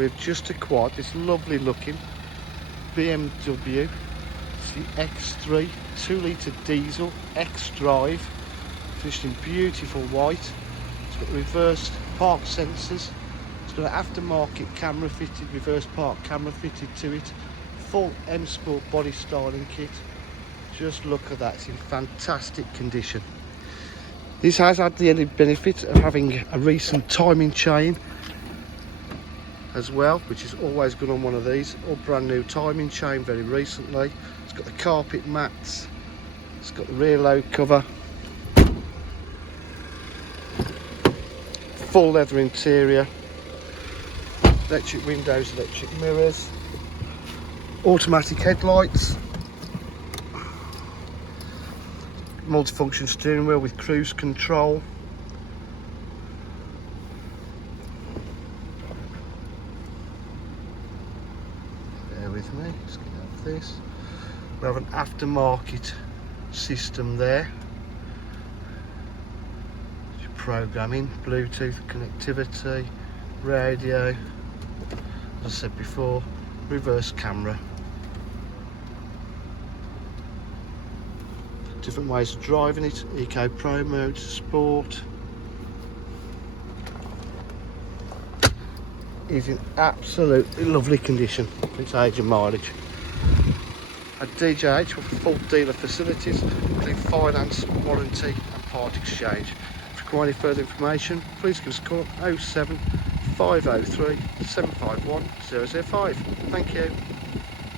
we've just acquired this lovely looking BMW X3 2-litre diesel xDrive, finished in beautiful white. It's got reversed park sensors, it's got an aftermarket camera fitted, reverse park camera fitted to it, full M Sport body styling kit. Just look at that, it's in fantastic condition. This has had the added benefit of having a recent timing chain as well, which is always good on one of these. All brand new timing chain very recently. It's got the carpet mats, it's got the rear load cover, full leather interior, electric windows, electric mirrors, automatic headlights, multifunction steering wheel with cruise control. Bear with me, just get out this. We have an aftermarket system there. Programming, Bluetooth connectivity, radio, as I said before, reverse camera. Different ways of driving it, Eco Pro mode, Sport. It's in absolutely lovely condition for its age and mileage. At DJH with full dealer facilities, including finance, warranty and part exchange. If you require any further information, please give us a call 07 503 751 005. Thank you.